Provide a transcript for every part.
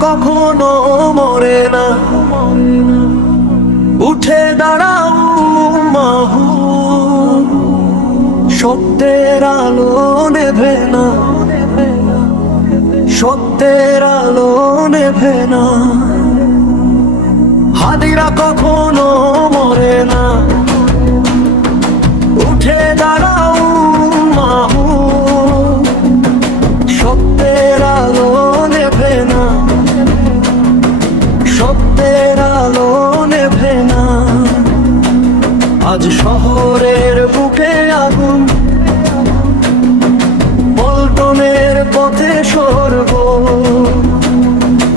কখনো মরে না। উঠে দাঁড়াও মাহু। সত্যের আলো নেভে না। সত্যের আলো নেভে না। হাদিরা কখনো আজ শহরের বুকে আগুন। পল্টনের পথে সরব।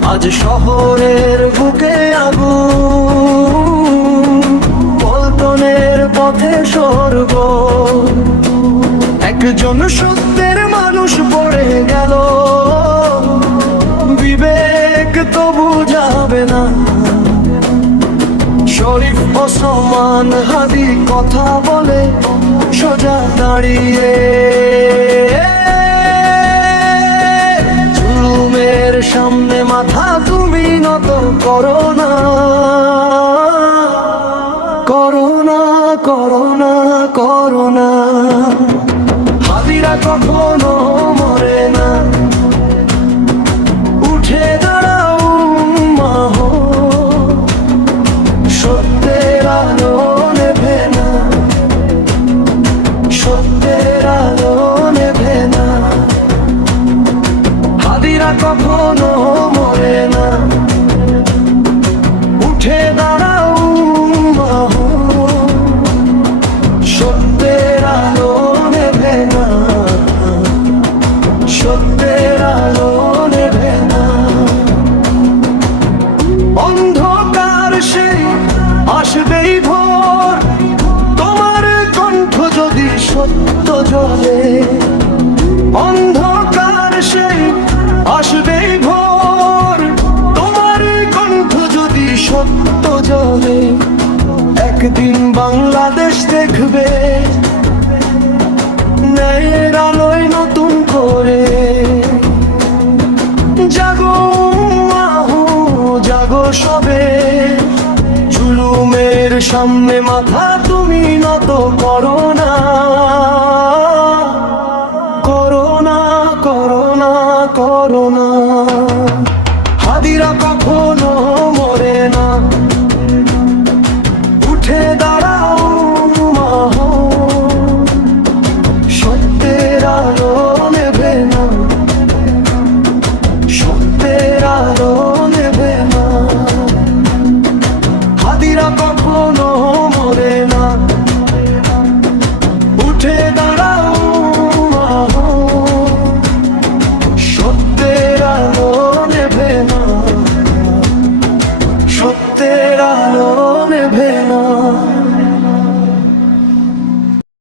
আজ শহরের বুকে আগুন। পল্টনের পথে সরব। একজন সত্যের শরীফ হাবি কথা বলে, সোজা দাঁড়িয়ে। জুলুমের সামনে মাথা তুমি নত করো না। করোনা করোনা সত্য জলে অন্ধকার সেই আসবে ভোর তোমার কণ্ঠ যদি সত্য জলে, একদিন বাংলাদেশ দেখবে। ন্যায়ের আলোয় সামনে মাথা তুমি নত করো না।